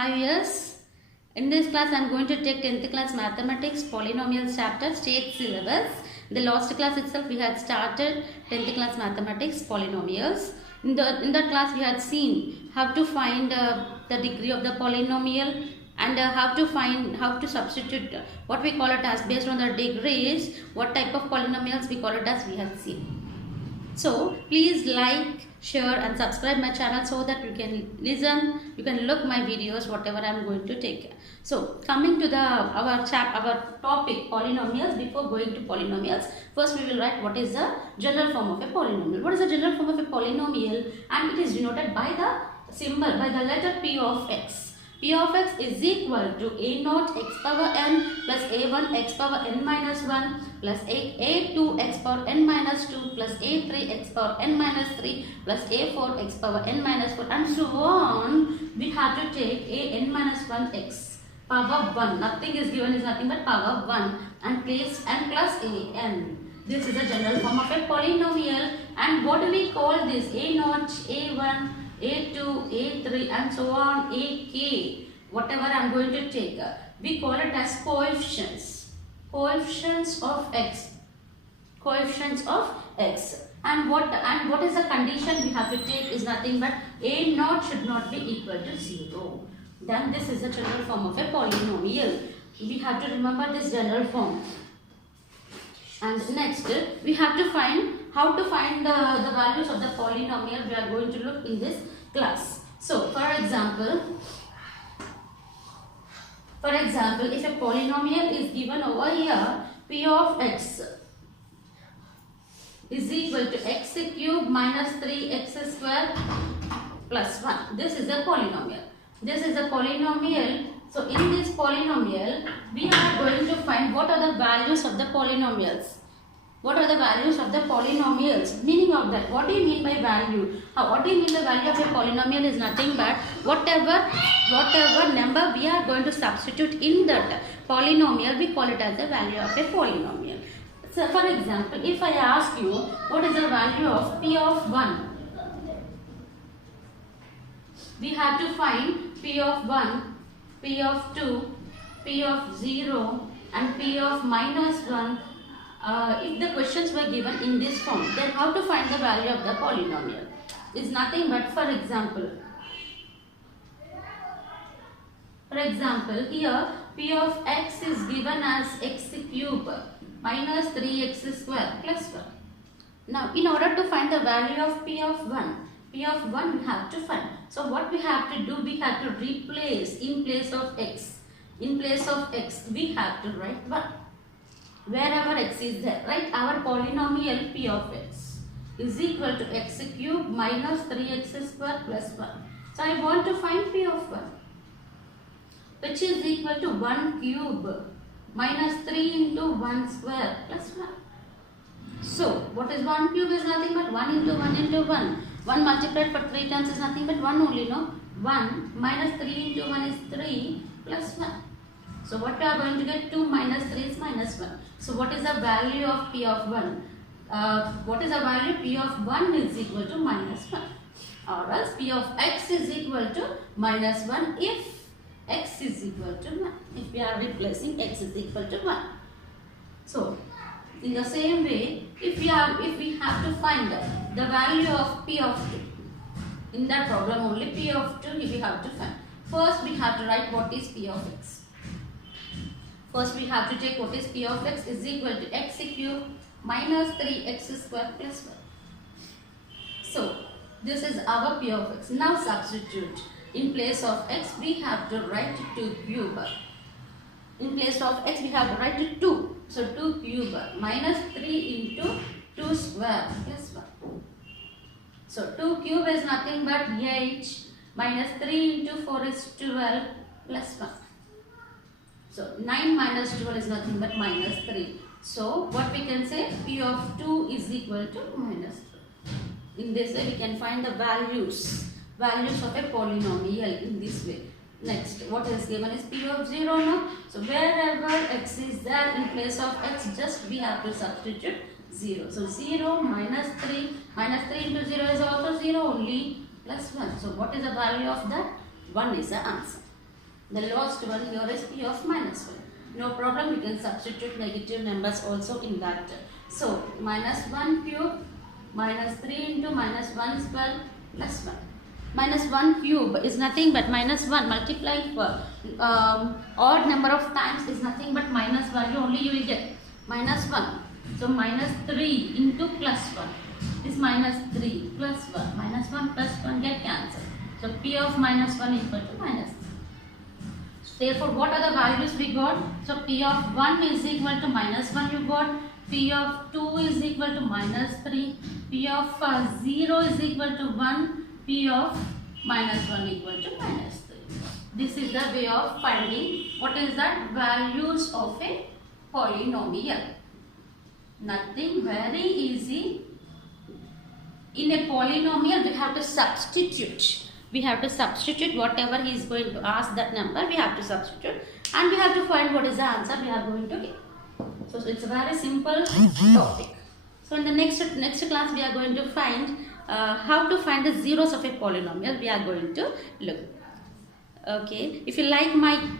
Hi viewers, in this class I am going to take 10th class mathematics polynomials chapter state syllabus. In the last class itself we had started 10th class mathematics polynomials. In that class we had seen how to find the degree of the polynomial and how to substitute what we call it as based on the degrees, what type of polynomials we call it as we had seen. So please like, share and subscribe my channel so that you can listen, you can look my videos whatever I am going to take. So coming to our topic polynomials. Before going to polynomials, first we will write what is the general form of a polynomial. What is the general form of a polynomial? And it is denoted by the symbol, by the letter P of x. P of x is equal to a naught x power n plus a1 x power n minus 1 plus a2 x power n minus 2 plus a3 x power n minus 3 plus a4 x power n minus 4 and so on. We have to take a n minus 1 x power 1. Nothing is given, is nothing but power 1 and place n plus a n. This is a general form of a polynomial. And what do we call this? A naught, a1, a2, a3 and so on, ak, whatever I am going to take. We call it as coefficients. Coefficients of x. Coefficients of x. And what is the condition we have to take is nothing but a naught should not be equal to 0. Then this is the general form of a polynomial. We have to remember this general form. And next we have to find how to find the values of the polynomial. We are going to look in this class. So for example, if a polynomial is given over here, P of x is equal to x cube minus 3x square plus 1. This is a polynomial. This is a polynomial. So in this polynomial, we are going to find what are the values of the polynomials. What are the values of the polynomials? Meaning of that. What do you mean by value? What do you mean the value of a polynomial is nothing but whatever number we are going to substitute in that polynomial, we call it as the value of a polynomial. So for example, if I ask you what is the value of P of 1, we have to find P of 1, P of 2, P of 0 and P of minus 1. If the questions were given in this form, then how to find the value of the polynomial? Is nothing but, for example, here P of x is given as x cube minus 3x square plus 1. Now in order to find the value of P of 1 we have to find. So what we have to do, we have to replace in place of x. In place of x we have to write 1. Wherever x is there, right? Our polynomial P of x is equal to x cube minus 3x square plus 1. So I want to find P of 1, which is equal to 1 cube minus 3 into 1 square plus 1. So what is 1 cube is nothing but 1 into 1 into 1. 1 multiplied for 3 times is nothing but 1 only, no? 1 minus 3 into 1 is 3 plus 1. So what we are going to get? 2 minus 3 is minus 1. So what is the value of P of 1? What is the value? P of 1 is equal to minus 1. Or else P of x is equal to minus 1 if x is equal to 1. If we are replacing x is equal to 1. So in the same way, if we have to find the value of P of 2, in that problem only P of 2 we have to find. First we have to write what is P of x. First we have to take what is P of x is equal to x cube minus 3x square plus 1. So this is our P of x. Now substitute. In place of x we have to write 2 cube. In place of x we have to write 2. So 2 cube minus 3 into 2 square plus 1. So 2 cube is nothing but 8 minus 3 into 4 is 12 plus 1. So 9 minus 12 is nothing but minus 3. So what we can say? P of 2 is equal to minus 3. In this way we can find the values of a polynomial in this way. Next, what is given is P of 0 now. So wherever x is there, in place of x just we have to substitute 0. So 0 minus 3 into 0 is also 0 only plus 1. So what is the value of that? 1 is the answer. The last one here is p of minus 1. No problem, we can substitute negative numbers also in that. So minus 1 cube minus 3 into minus 1 square plus 1. Minus 1 cube is nothing but minus 1 multiplied for odd number of times is nothing but minus value only you will get. Minus 1. So minus 3 into plus 1 is minus 3 plus 1. Minus 1 plus 1 get cancelled. So p of minus 1 equal to minus 3. Therefore, what are the values we got? So p of 1 is equal to minus 1 you got. P of 2 is equal to minus 3. P of 0 is equal to 1. P of minus 1 equal to minus 3. This is the way of finding what is that values of a polynomial. Nothing, very easy. In a polynomial we have to substitute. We have to substitute whatever he is going to ask that number. We have to substitute and we have to find what is the answer we are going to get. So it's a very simple topic. So in the next class we are going to find how to find the zeros of a polynomial. We are going to look. Okay. If you like my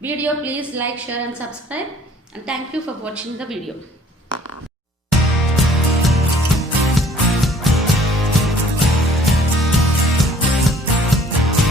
video, please like, share and subscribe. And thank you for watching the video.